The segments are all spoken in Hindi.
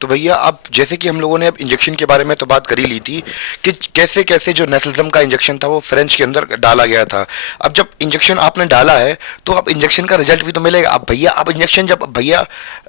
तो भैया अब जैसे कि हम लोगों ने अब इंजेक्शन के बारे में तो बात कर ही ली थी कि कैसे कैसे जो नेशनलिज्म का इंजेक्शन था वो फ्रेंच के अंदर डाला गया था। अब जब इंजेक्शन आपने डाला है तो अब इंजेक्शन का रिजल्ट भी तो मिलेगा। अब भैया अब इंजेक्शन जब भैया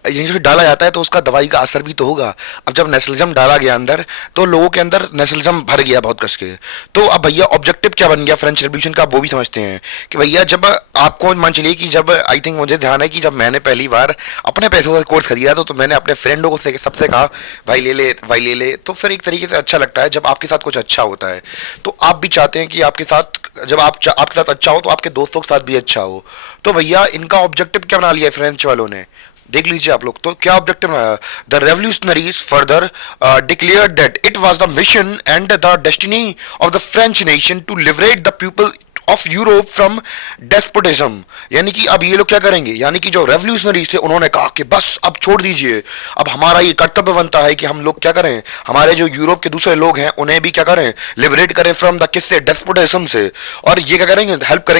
इंजेक्शन डाला जाता है तो उसका दवाई का असर भी तो होगा। अब जब नेशनलिज्म डाला गया अंदर तो लोगों के अंदर नेशनलिज्म भर गया बहुत कस के। तो अब भैया ऑब्जेक्टिव क्या बन गया फ्रेंच रेवोल्यूशन का, आप वो भी समझते हैं कि भैया जब आपको मान चलिए कि जब आई थिंक मुझे ध्यान है कि जब मैंने पहली बार अपने पैसों से कोर्स खरीदा तो मैंने अपने फ्रेंडों को से सबसे कहा भाई ले ले भाई ले ले। तो फिर एक तरीके से अच्छा लगता है जब आपके साथ कुछ अच्छा होता है। तो आप भी चाहते हैं कि आपके साथ जब आपके साथ अच्छा हो तो आपके दोस्तों के साथ भी अच्छा हो। तो भैया इनका ऑब्जेक्टिव क्या बना लिया है फ्रेंच वालों ने, देख लीजिए आप लोग। तो क्या ऑब्जेक्टिव बनाया, the revolutionaries further declared that it was the mission and the destiny of the French nation to liberate the people of Europe from despotism. यानी कि अब ये लोग क्या करेंगे, यानी कि जो रेवोल्यूशनरीज थे उन्होंने कहा कि बस अब छोड़ दीजिए, अब हमारा ये कर्तव्य बनता है कि हम लोग क्या करें, हमारे जो यूरोप के दूसरे लोग हैं उन्हें भी क्या करें, लिबरेट करें फ्रॉम द किससे, डेस्पोटिज्म से। और ये क्या करेंगे,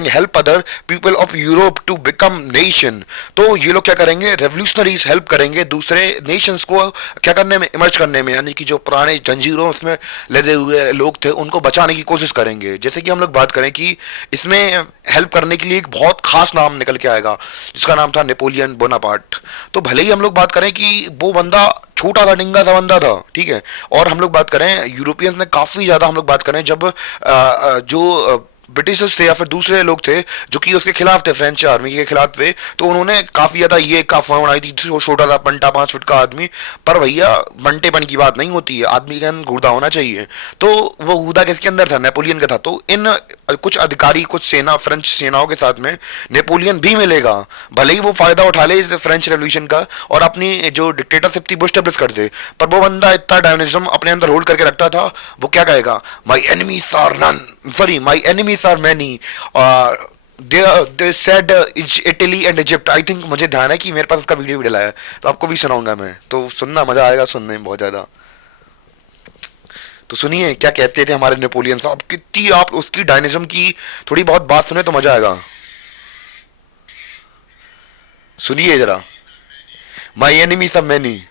help other people of Europe to become nation. तो ये लोग क्या करेंगे, रेवोल्यूशनरीज हेल्प करेंगे दूसरे नेशंस को क्या करने में, इमर्ज करने में, यानी कि जो पुराने जंजीरों उसमें लदे हुए लोग थे उनको बचाने की कोशिश करेंगे। जैसे कि हम लोग बात करें कि इसमें हेल्प करने के लिए एक बहुत खास नाम निकल के आएगा जिसका नाम था नेपोलियन बोनापार्ट। तो भले ही हम लोग बात करें कि वो बंदा छोटा सा डिंगा सा बंदा था, ठीक है, और हम लोग बात करें यूरोपियंस ने काफी ज्यादा, हम लोग बात करें जब जो ब्रिटिशर्स थे या फिर दूसरे लोग थे जो कि उसके खिलाफ थे, फ्रेंच आर्मी के खिलाफ थे, तो उन्होंने काफी ज्यादा ये अफवाह उड़ाई थी, छोटा सा पंटा 5 फुट का आदमी। पर भैया बंटेपन की बात नहीं होती है, आदमी के अंदर गुर्दा होना चाहिए। तो वो गुर्दा किसके अंदर था, नेपोलियन का था। तो इन कुछ अधिकारी, कुछ सेना, फ्रेंच सेनाओं के साथ में नेपोलियन भी मिलेगा, भले ही वो फायदा उठा ले इस फ्रेंच रेवोल्यूशन का और अपनी जो डिक्टेटरशिप थी वो स्टेब्लिश कर दे। पर वो बंदा इतना डायनेमिज्म अपने अंदर होल्ड करके रखता था, वो क्या कहेगा, my enemies are none, sorry my enemies are many, they said Italy and Egypt. I think मुझे ध्यान है कि मेरे पास उसका वीडियो भी डला है, तो आपको भी सुनाऊंगा मैं, तो सुनना, मजा आएगा सुनने में बहुत ज्यादा। तो सुनिए क्या कहते थे हमारे नेपोलियन साहब, कितनी आप उसकी डायनेमिज्म की थोड़ी बहुत बात सुने तो मजा आएगा। सुनिए जरा, माई एनिमीज आर मैनी।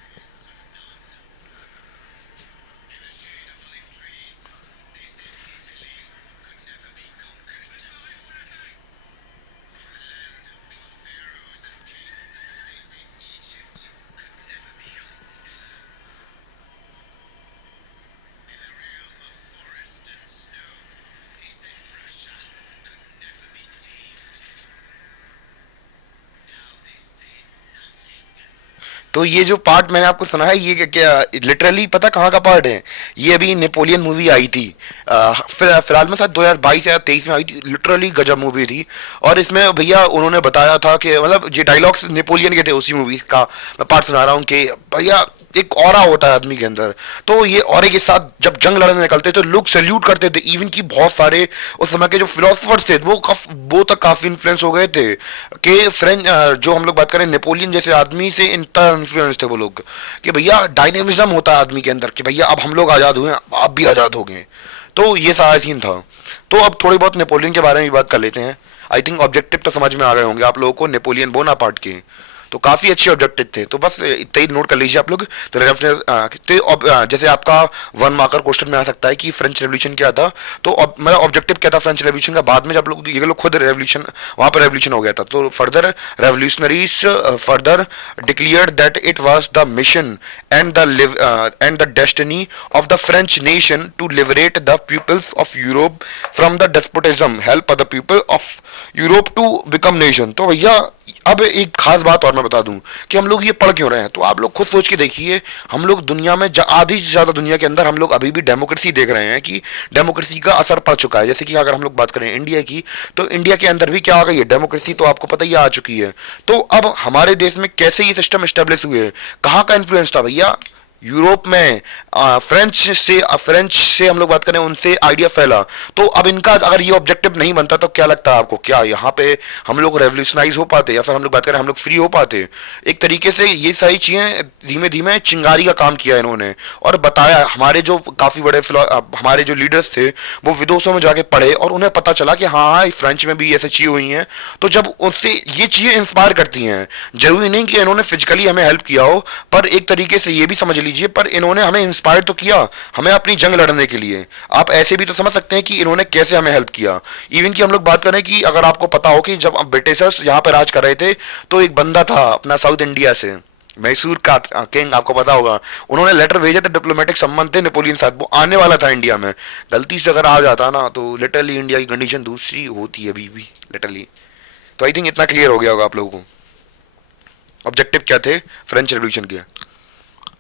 तो ये जो पार्ट मैंने आपको सुना है ये क्या लिटरली पता कहाँ का पार्ट है, ये अभी नेपोलियन मूवी आई थी, फिलहाल में शायद 2022 या 23 में आई थी, लिटरली गजब मूवी थी। और इसमें भैया उन्होंने बताया था कि मतलब ये डायलॉग्स नेपोलियन के थे उसी मूवी का, मैं पार्ट सुना रहा हूँ कि भैया एक ऑरा होता है आदमी के अंदर, तो ये ऑरे के साथ जब जंग लड़ने निकलते तो लोग सैल्यूट करते थे। इवन की बहुत सारे उस समय के जो फिलोसफर्स थे वो तक काफी इन्फ्लुएंस हो गए थे कि फ्रेंच जो हम लोग बात करें नेपोलियन जैसे आदमी से इतना इन्फ्लुएंस थे वो लोग कि भैया डायनेमिज्म होता है आदमी के अंदर कि भैया अब हम लोग आजाद हुए, आप भी आजाद हो गए। तो ये सारा सीन था। तो अब थोड़ी बहुत नेपोलियन के बारे में भी बात कर लेते हैं। आई थिंक ऑब्जेक्टिव तो समझ में आ गए होंगे आप लोगों को नेपोलियन बोनापार्ट के, तो काफी अच्छे ऑब्जेक्टिव थे। तो बस इतना ही नोट कर लीजिए आप लोग। तो जैसे आपका 1 मार्कर क्वेश्चन में आ सकता है कि फ्रेंच रेवोल्यूशन क्या था, तो मेरा ऑब्जेक्टिव क्या था फ्रेंच रेवोल्यूशन का। बाद में जब लोग ये लोग खुद रेवोल्यूशन, वहां पर रेवोल्यूशन हो गया था, तो further revolutionaries further declared that it was the mission and the destiny of the French nation to liberate the peoples of Europe from the despotism, help the people of Europe to become nation. तो भैया अब एक खास बात और मैं बता दूं कि हम लोग ये पढ़ क्यों रहे हैं, तो आप लोग खुद सोच के देखिए। हम लोग दुनिया में आधी से ज्यादा दुनिया के अंदर हम लोग अभी भी डेमोक्रेसी देख रहे हैं कि डेमोक्रेसी का असर पड़ चुका है। जैसे कि अगर हम लोग बात करें इंडिया की, तो इंडिया के अंदर भी क्या आ गई है, डेमोक्रेसी तो आपको पता ही आ चुकी है। तो अब हमारे देश में कैसे ये सिस्टम स्टेब्लिश हुए, कहाँ का इन्फ्लुएंस था भैया, यूरोप में फ्रेंच से हम लोग बात करें उनसे आइडिया फैला। तो अब इनका अगर ये ऑब्जेक्टिव नहीं बनता तो क्या लगता है आपको, क्या यहाँ पे हम लोग रेवोल्यूशनाइज हो पाते या फिर हम लोग बात करें हम लोग फ्री हो पाते। एक तरीके से ये सारी चीजें धीमे धीमे चिंगारी का काम किया इन्होंने और बताया। हमारे जो काफी बड़े हमारे जो लीडर्स थे वो विदेशों में जाके पढ़े और उन्हें पता चला कि हाँ हाँ फ्रेंच में भी ऐसी चीजें हुई हैं। तो जब उससे ये चीजें इंस्पायर करती हैं, जरूरी नहीं कि इन्होंने फिजिकली हमें हेल्प किया हो, पर एक तरीके से ये भी समझ लीजिए, पर इन्होंने हमें इंस्पायर तो किया हमें अपनी जंग लड़ने के लिए। आप ऐसे भी तो समझ सकते हैं कि इन्होंने कैसे हमें हेल्प किया। इवन कि हम लोग बात करें कि अगर आपको पता हो कि जब ब्रिटिशर्स यहाँ पे राज कर रहे थे, तो एक बंदा था अपना साउथ इंडिया से, मैसूर का किंग, आपको पता होगा, उन्होंने लेटर भेजे थे, डिप्लोमेटिक संबंध थे नेपोलियन साथ, वो आने वाला था इंडिया में। गलती से अगर आ जाता ना तो लिटरली इंडिया की कंडीशन दूसरी होती है अभी भी, लिटरली। तो आई थिंक इतना क्लियर हो गया होगा आप लोगों को ऑब्जेक्टिव क्या थे फ्रेंच रेवोल्यूशन के।